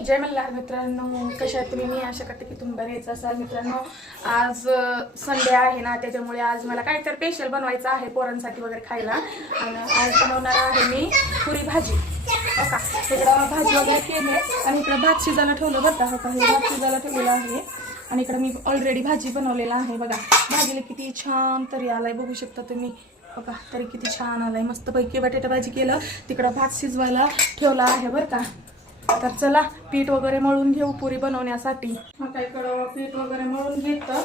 जय मल्हार मित्रांनो कशा आहेत तुम्ही? मी आशा करते की तुम्ही बरेच असाल. मित्रांनो आज संडे आहे ना त्याच्यामुळे आज मला काहीतरी स्पेशल बनवायचं आहे पोरांसाठी वगैरे खायला. आणि आज बनवणार आहे मी पुरी भाजी. हो का? इकडं भाजी वगैरे केली आणि इकडं भात शिजायला ठेवलं बरं का? हो का? हे भात शिजायला ठेवलेलं आहे. आणि इकडं मी ऑलरेडी भाजी बनवलेला आहे बघा. भाजीला किती छान तरी आलाय बघू शकता तुम्ही. हो बघा तरी किती छान आलाय. मस्तपैकी बटाटा भाजी केलं. तिकडं भात शिजवायला ठेवला आहे बरं का? तर चला पीठ वगैरे मळून घेऊ पुरी बनवण्यासाठी. आता इकडं पीठ वगैरे मळून घेतं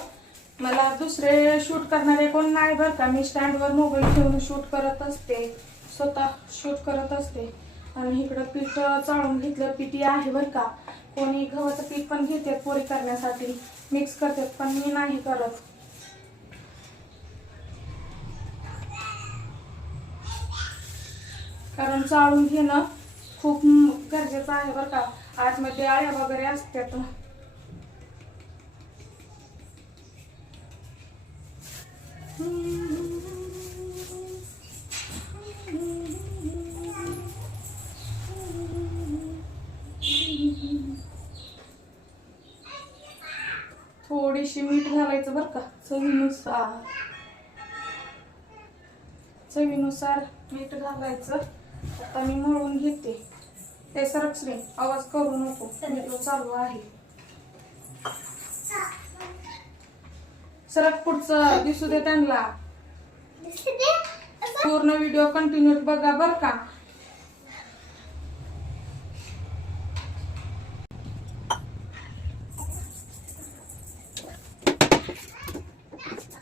मला दुसरे शूट करणारे कोण नाही बरं का. मी स्टँडवर मोबाईल ठेवून शूट करत असते. स्वतः शूट करत असते. आणि इकडं पीठ चाळून घेतलं. पिठी आहे बरं का. कोणी गव्हाचं पीठ पण घेते पोरी करण्यासाठी. मिक्स करते पण मी नाही करत. कारण चाळून घेणं खूप गरजेचं आहे बरं का. आतमध्ये आळ्या वगैरे असतात थोडीशी मीठ घालायचं बरं का चवीनुसार. चवीनुसार मीठ घालायचं. आता मी मळून घेते. ते सरक्षणे आवाज करू नको. व्हिडिओ चालू आहे. सरक पुढचं दिसू दे त्यांना. पूर्ण व्हिडिओ कंटिन्यू बघा बर का.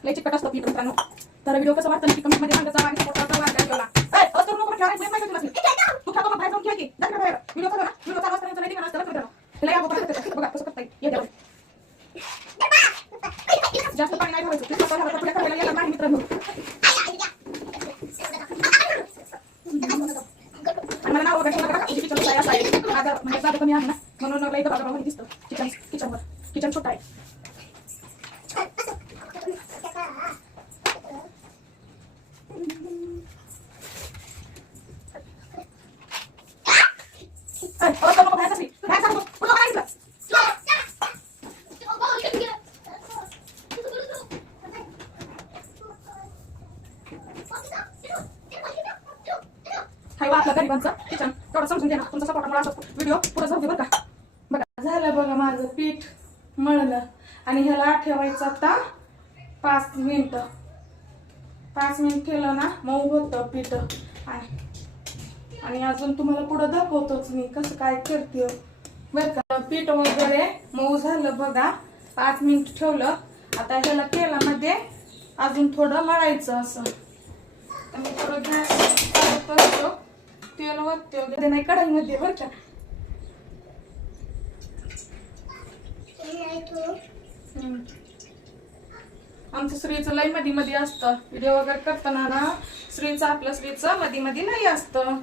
लय चिकट असतो पीठ मित्रांनो. तर व्हिडिओ कसं वाटतं? नक्की कमेंटमध्ये सांगायचा आणि support करायचा, like करायला. ए, असं करू नको, ठेवायचं नाही, माहिती तुला. तू खेळतो मग बाहेर जाऊन खेळ की. जा तिकडे बाहेर. व्हिडिओ चालू आहे ना? व्हिडिओ चालू असताना लाईटिंग असतं, लक्ष द्या. त्याला या बघा, कसं- बघा, कसं करता येईल. ये द्या. जास्त पाणी नाही ठेवायचं तुझ्या स्वतःला कपडे करायला यायला नाही मित्रांनो आणि मला नाव वगैरे बघा, किचन छोटा आहे, असं आहे. माझं म्हणजे जागा कमी आहे ना म्हणून मला इथं बघा दिसतं किचन किचनवर किचन छोटा आहे. हाय आपल्या गरिबांचं किचन. तेवढं समजून घ्या ना. तुमचा सपोर्ट मला व्हिडिओ पुढे जाऊ दे बरं का. माझं पीठ मळलं आणि ह्याला ठेवायचं आता पाच मिनिटं. पाच मिनिट ठेवलं ना मऊ होतं पीठ. आणि अजून तुम्हाला पुढं दाखवतोच मी कसं काय करते. बरं का? पीठ वगैरे मऊ झालं बघा. पाच मिनिट ठेवलं. आता ह्याला तेलामध्ये अजून थोडं मळायचं असं. मी थोडं गॅस करतो तेल वरते वगैरे. नाही कढाईमध्ये बरं का? आमचं श्रीचं लयमध्ये मध्ये असतं. व्हिडिओ वगैरे करताना ना श्रीचं आपलं श्रीचं मध्ये मध्ये नाही असतं.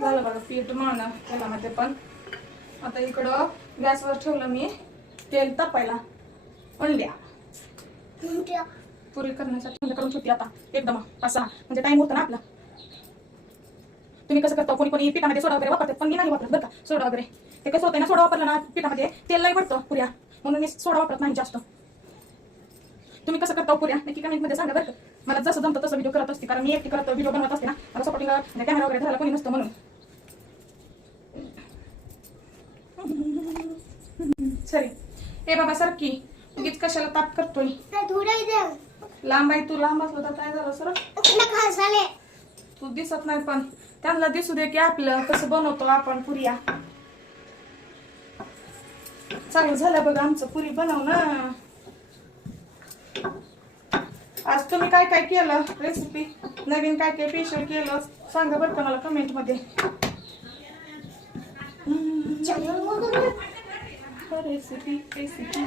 झालं बघा पीठ मळणं तेलामध्ये पण. आता इकडं गॅसवर ठेवलं मी. तेल तापायला. अंड्या. पुरी करण्यासाठी करून ठेवते आता. एकदम सहा म्हणजे टाइम होता ना आपला. तुम्ही कसं करता? कोणी कोणी पिठामध्ये सोडा वगैरे वापरतात पण मी नाही वापरत बरं का? सोडा वगैरे. ते कसं होतं ना सोडा वापरलं ना पिठामध्ये तेल नाही पडतं पुऱ्या. म्हणून मी सोडा वापरत नाही जास्त. तुम्ही कसं करता पुऱ्या? नक्की कमेंटमध्ये सांगा बरं. मला जसं जमतं तसं व्हिडिओ करत असते कारण मी एकटी करत व्हिडिओ बनवत असते ना. मला सपोर्टिंग म्हणजे कॅमेरा वगैरे धरायला कोणी नसतं म्हणून. सरी. ए बाबा सर की उगीच कशाला ताप करतोय? लांब आहे तू लांब असलं तर काय झालं सर तू दिसत नाही पण. त्यांना दिसू दे की आपलं कसं बनवतो आपण पुऱ्या चांगलं झालं बघा आमचं पुरी बनव ना आज तुम्ही काय काय केलं? रेसिपी नवीन काय काय स्पेशल केलं? सांगा बरं का मला कमेंटमध्ये. रेसिपी रेसिपी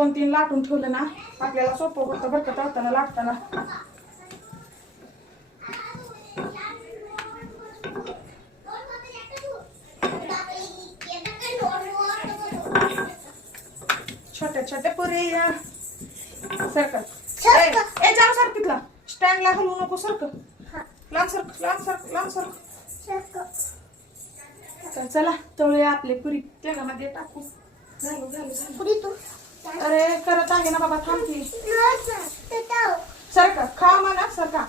दोन तीन लाटून ठेवलं ना आपल्याला सोपं होतं भरकत होताना लाटताना. छोट्या छोट्या पुरी सरकल. याच्यावर सर तिथला. स्टँडला घालू नको सरक लांब सरक लांब सरक लांब सरक चला तळूया आपले पुरी. तेलामध्ये टाकू. झालो झालो झालो. पुरी तू. अरे करत आहे ना बाबा थांब की. सरका खा म्हणा सरका.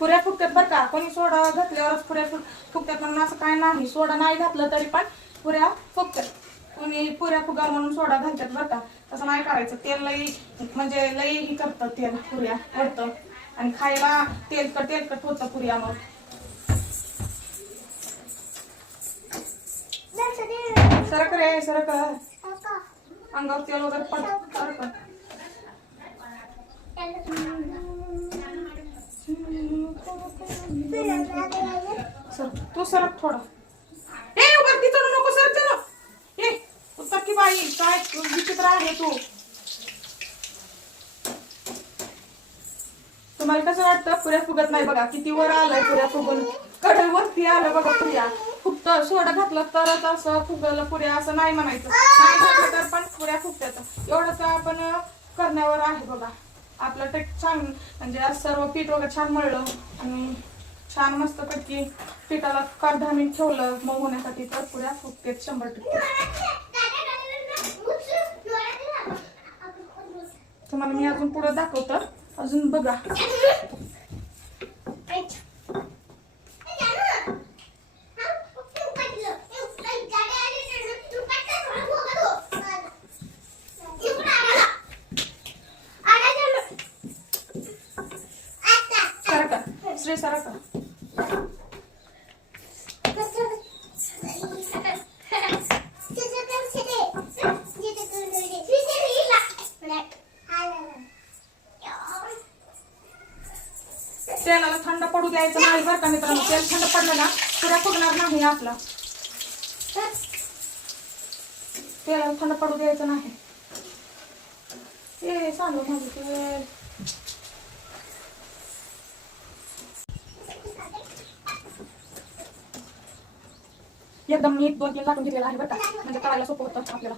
पुऱ्या फुकतात बरं का? कोणी सोडा घातल्यावरच पुऱ्या फुट फुकतात म्हणून असं काय नाही. सोडा नाही घातलं तरी पण पुऱ्या फुकतात कोणी पुऱ्या फुगार म्हणून सोडा घालतात बरं का. तसं नाही करायचं. तेल लई म्हणजे लई ही करतं तेल पुऱ्या वरतं आणि खायला तेलकट तेलकट होतं पुऱ्या मग. सरक रे सरक. अंगावर तेल वगैरे पड सरक. सर तू सरक थोडं ए वरती चढू नको सर चलो ए तू की बाई? काय विचित्र आहे तू. तुम्हाला कसं वाटतं? पुऱ्या फुगत नाही बघा. किती वर आलंय पुऱ्या फुगून. कडल वरती आलं बघा पुऱ्या. फुगत सोडा घातलं तरच असं फुगलं पुऱ्या असं नाही म्हणायचं. नाही घातलं तर पण पुऱ्या फुगतात. एवढं तर आपण करण्यावर आहे बघा. आपलं ते छान म्हणजे आज सर्व पीठ वगैरे छान मळलं आणि छान मस्त पैकी पिठाला पाच मिनिट ठेवलं. मग होण्यासाठी तर पुऱ्या फुगतेत शंभर टक्के. तुम्हाला मी अजून पुढं दाखवतं. अजून बघा. करायचं नाही बरं का मित्रांनो. तेल थंड पडलं ना पुऱ्या फुगणार नाही आपला. तेलाला थंड पडू द्यायचं नाही. ते सांगू माझं तेल. एकदम मीठ दोन तीन टाकून घेतलेलं आहे बरं का. म्हणजे करायला सोपं होतं आपल्याला.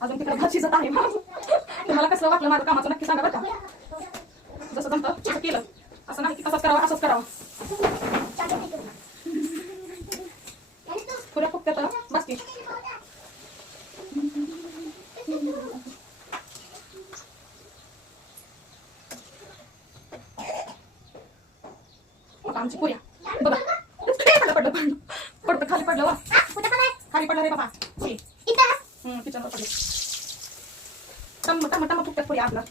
अजून तिकडे भात शिजत आहे तुम्हाला कसं वाटलं माझं कामाचं नक्की सांगा बरं का. जसं जमतं तसं केलं. असं नाही की तसंच करावं असंच करावं. पुऱ्या फुकत्यात बस की बघा आमची पुऱ्या बघा पडलं पडलं पडलं खाली पडलं वा खाली पडलं रे बाबा किचनवर पडली टम टम टम फुकत्यात पुऱ्या आपला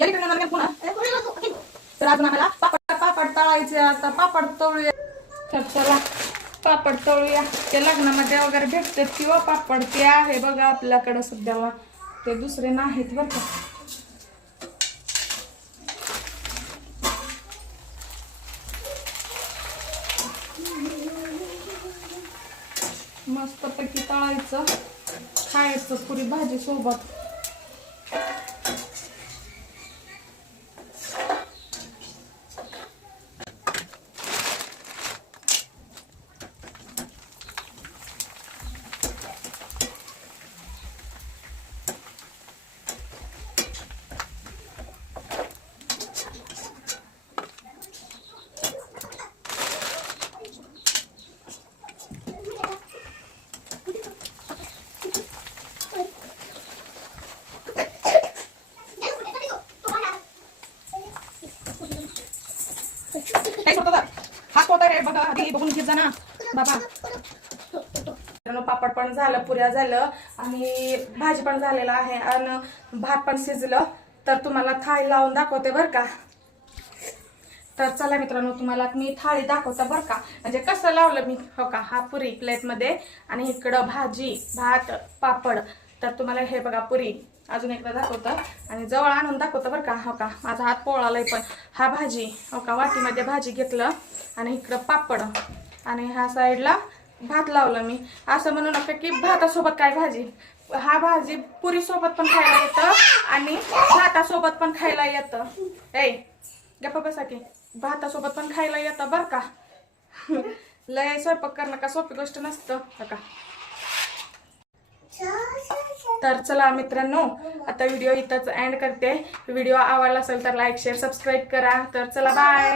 या पुन्हा तर अजून आम्हाला पापड पापड तळायचे आता पापड तळूया. तर चला पापड तळूया. ते लग्नामध्ये वगैरे भेटतात किंवा पापड ते आहे बघा आपल्याकडं सध्याला. ते दुसरे नाहीत बरं का. मस्तपैकी तळायचं खायचं पुरी भाजी सोबत काय करतो तर हा बघा आधी बघून घेत जा ना. बाबा. मित्रांनो, पापड पण झालं पुऱ्या झालं आणि भाजी पण झालेलं आहे आणि भात पण शिजलं. तर तुम्हाला थाळी लावून दाखवते बरं का. तर चला मित्रांनो तुम्हाला मी थाळी दाखवता बरं का. म्हणजे कसं लावलं मी हो का हा पुरी प्लेटमध्ये आणि इकडं भाजी भात पापड. तर तुम्हाला हे बघा पुरी अजून एकदा दाखवतं आणि जवळ आणून दाखवतं बरं का हो का. माझा हात पोळालाय पण. हा भाजी हो का वाटीमध्ये भाजी घेतलं. आणि इकडं पापड. आणि ह्या साईडला भात लावला मी. असं म्हणू नका की भातासोबत काय भाजी? हा भाजी पुरी सोबत पण खायला येतं आणि भातासोबत पण खायला येतं. ए गप्पा बसा की. भातासोबत पण खायला येतं बरं का? लय स्वयंपाक करणं का सोपी गोष्ट नसतं. का तर चला मित्रांनो आता व्हिडिओ इथंच एंड करते. व्हिडिओ आवडला असेल तर लाईक शेअर सबस्क्राईब करा. तर चला बाय